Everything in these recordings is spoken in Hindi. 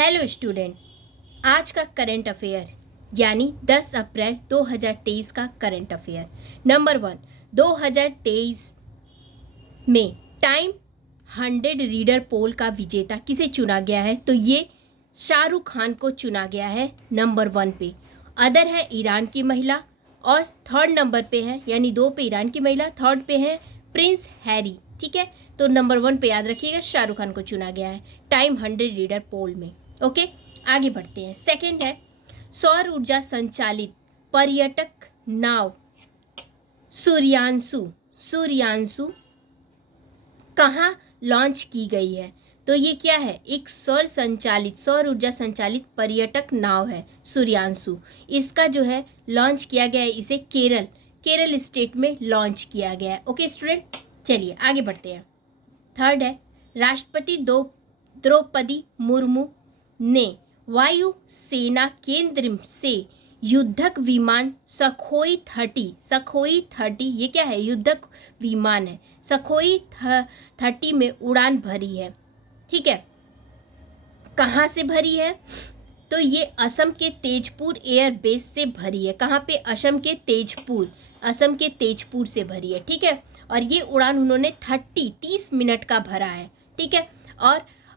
हेलो स्टूडेंट, आज का करंट अफेयर यानी 10 अप्रैल 2023 का करंट अफेयर। नंबर 1, 2023 में टाइम 100 रीडर पोल का विजेता किसे चुना गया है? तो ये शाहरुख खान को चुना गया है नंबर 1 पे। अदर है ईरान की महिला और थर्ड नंबर पे है, यानी 2 पे ईरान की महिला, थर्ड पे है प्रिंस हैरी। ठीक है, तो नंबर 1 पे याद रखिएगा शाहरुख खान को चुना गया है टाइम 100 रीडर पोल में। ओके, आगे बढ़ते हैं। सेकंड है सौर ऊर्जा संचालित पर्यटक नाव सूर्यांशु कहाँ लॉन्च की गई है? तो ये क्या है? एक सौर ऊर्जा संचालित पर्यटक नाव है सूर्यांशु। इसका जो है लॉन्च किया गया है, इसे केरल स्टेट में लॉन्च किया गया है। ओके स्टूडेंट, चलिए आगे बढ़ते हैं। थर्ड है राष्ट्रपति द्रौपदी मुर्मू ने वायु सेना केंद्र से युद्धक विमान सखोई 30 ये क्या है? युद्धक विमान है। सखोई 30 में उड़ान भरी है। ठीक है, कहाँ से भरी है? तो ये असम के तेजपुर एयर बेस से भरी है। कहाँ पे? असम के तेजपुर से भरी है। ठीक है, और ये उड़ान उन्होंने 30 मिनट का भरा है। ठीक है,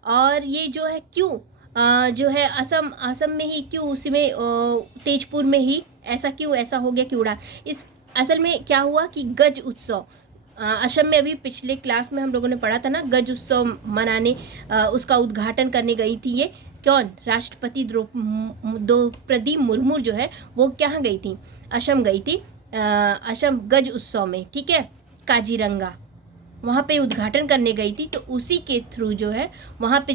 और ये जो है क्यों जो है असम में ही क्यों, उसी में तेजपुर में ही ऐसा हो गया कि उड़ान? इस असल में क्या हुआ कि गज उत्सव असम में, अभी पिछले क्लास में हम लोगों ने पढ़ा था ना, गज उत्सव मनाने उसका उद्घाटन करने गई थी ये कौन? राष्ट्रपति द्रौपदी मुर्मू जो है वो कहाँ गई थी? असम गई थी, असम गज उत्सव में। ठीक है, काजीरंगा वहाँ पे उद्घाटन करने गई थी, तो उसी के थ्रू जो है वहाँ पे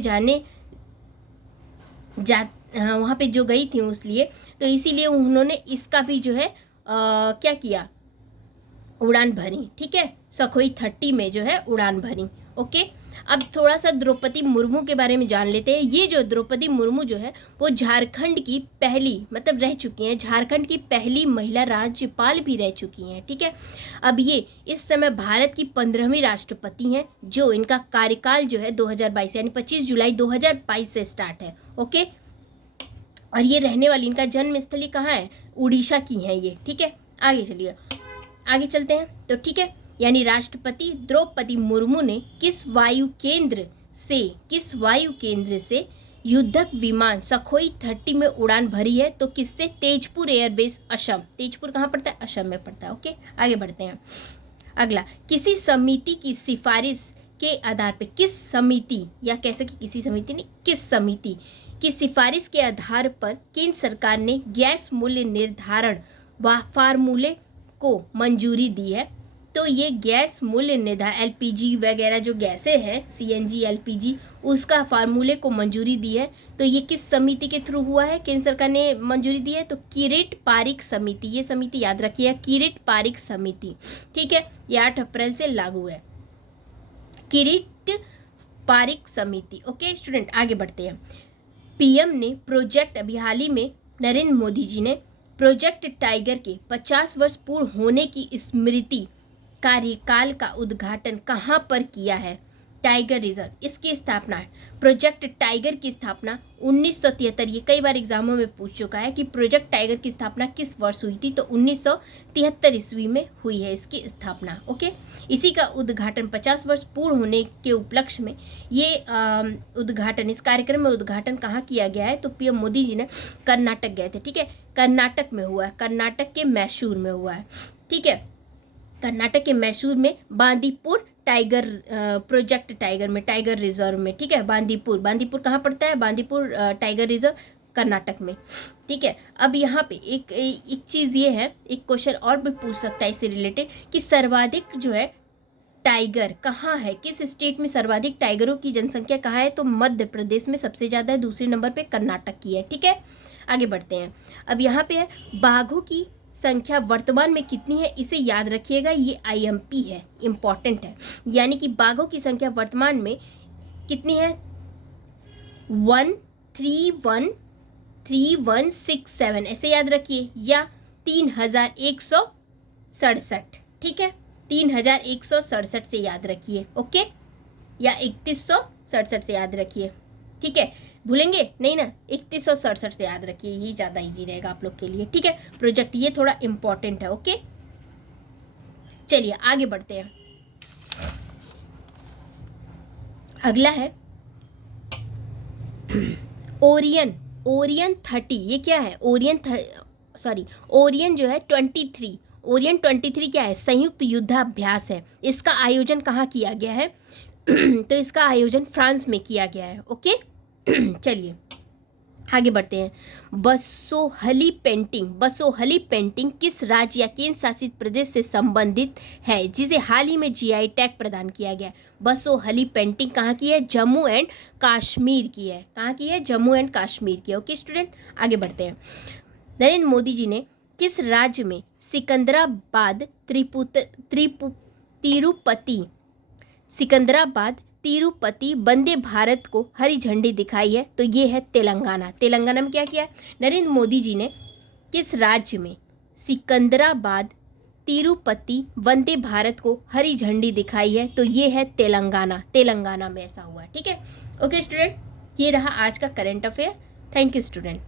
वहाँ पे जो गई थी उसलिए, तो इसीलिए उन्होंने इसका भी जो है क्या किया? उड़ान भरी। ठीक है, सखोई 30 में जो है उड़ान भरी। ओके, अब थोड़ा सा द्रौपदी मुर्मू के बारे में जान लेते हैं। ये जो द्रौपदी मुर्मू जो है वो झारखंड की पहली, मतलब रह चुकी हैं, झारखंड की पहली महिला राज्यपाल भी रह चुकी हैं। ठीक है, अब ये इस समय भारत की 15वीं राष्ट्रपति हैं, जो इनका कार्यकाल जो है 2022 यानी 25 जुलाई 2022 से स्टार्ट है। ओके, और ये रहने वाली, इनका जन्म स्थली कहाँ है? उड़ीसा की है ये। ठीक है, आगे चलते हैं। तो ठीक है, यानी राष्ट्रपति द्रौपदी मुर्मू ने किस वायु केंद्र से युद्धक विमान सखोई 30 में उड़ान भरी है? तो किससे? तेजपुर एयरबेस, असम। तेजपुर कहाँ पड़ता है? असम में पड़ता है। ओके, आगे बढ़ते हैं। अगला, किसी समिति की सिफारिश के आधार पर, किस समिति, या कैसे कि किसी समिति नहीं, किस समिति की सिफारिश के आधार पर केंद्र सरकार ने गैस मूल्य निर्धारण व फार्मूले को मंजूरी दी है? तो ये गैस मूल्य निर्धारण, एलपीजी वगैरह जो गैसें हैं, सीएनजी, एलपीजी, उसका फार्मूले को मंजूरी दी है। तो ये किस समिति के थ्रू हुआ है? केंद्र सरकार ने मंजूरी दी है, तो किरीट पारिक समिति, ये समिति याद रखिए, किरीट पारिक समिति। ठीक है, ये 8 अप्रैल से लागू है, किरीट पारिक समिति। ओके स्टूडेंट, आगे बढ़ते हैं। पीएम ने प्रोजेक्ट, अभी हाल ही में नरेंद्र मोदी जी ने प्रोजेक्ट टाइगर के 50 वर्ष पूर्ण होने की स्मृति कार्यकाल का उद्घाटन कहाँ पर किया है? टाइगर रिजर्व, इसकी स्थापना, प्रोजेक्ट टाइगर की स्थापना 1973, ये कई बार एग्जामों में पूछ चुका है कि प्रोजेक्ट टाइगर की स्थापना किस वर्ष हुई थी? तो 1973 ईस्वी में हुई है इसकी स्थापना। ओके, इसी का उद्घाटन 50 वर्ष पूर्ण होने के उपलक्ष्य में ये उद्घाटन, इस कार्यक्रम में उद्घाटन कहाँ किया गया है? तो पीएम मोदी जी ने कर्नाटक गए थे। ठीक है, कर्नाटक में हुआ है, कर्नाटक के मैसूर में हुआ है। ठीक है, कर्नाटक के मैसूर में बांदीपुर टाइगर प्रोजेक्ट टाइगर में, टाइगर रिजर्व में। ठीक है, बांदीपुर कहाँ पड़ता है? बांदीपुर टाइगर रिजर्व कर्नाटक में। ठीक है, अब यहाँ पे एक चीज़ ये है, एक क्वेश्चन और भी पूछ सकता है इससे रिलेटेड कि सर्वाधिक जो है टाइगर कहाँ है, किस स्टेट में सर्वाधिक टाइगरों की जनसंख्या कहाँ है? तो मध्य प्रदेश में सबसे ज़्यादा है, दूसरे नंबर पे कर्नाटक की है। ठीक है, आगे बढ़ते हैं। अब यहाँ पे है बाघों की संख्या वर्तमान में कितनी है? इसे याद रखिएगा, ये आईएमपी है, इम्पॉर्टेंट है। यानी कि बाघों की संख्या वर्तमान में कितनी है? 13167 ऐसे याद रखिए, या 3167। ठीक है, 3167 से याद रखिए। ओके, या 3167 से याद रखिए। ठीक है, भूलेंगे नहीं ना, 3167 से याद रखिए, ये ज़्यादा इजी रहेगा आप लोग के लिए, ठीक है। प्रोजेक्ट ये थोड़ा इंपॉर्टेंट है, ओके। चलिए आगे बढ़ते हैं। अगला है ओरियन। ओरियन 30, ये क्या है? ओरियन जो है 23, ओरियन 23 क्या है? संयुक्त युद्धाभ्यास है। इसका आयोजन कहाँ किया गया है? तो इसका आयोजन फ्रांस में किया गया है, ओके। चलिए आगे बढ़ते हैं। बसोहली पेंटिंग किस राज्य या केंद्र शासित प्रदेश से संबंधित है जिसे हाल ही में जीआई टैग प्रदान किया गया? बसोहली पेंटिंग कहाँ की है? जम्मू एंड कश्मीर की है। कहाँ की है? जम्मू एंड कश्मीर की, ओके स्टूडेंट। आगे बढ़ते हैं। नरेंद्र मोदी जी ने किस राज्य में तिरुपति वंदे भारत को हरी झंडी दिखाई है? तो ये है तेलंगाना। तेलंगाना में क्या किया है? नरेंद्र मोदी जी ने किस राज्य में सिकंदराबाद तिरुपति वंदे भारत को हरी झंडी दिखाई है? तो ये है तेलंगाना। तेलंगाना में ऐसा हुआ है, ठीक है। ओके स्टूडेंट, ये रहा आज का current affair. Thank you student.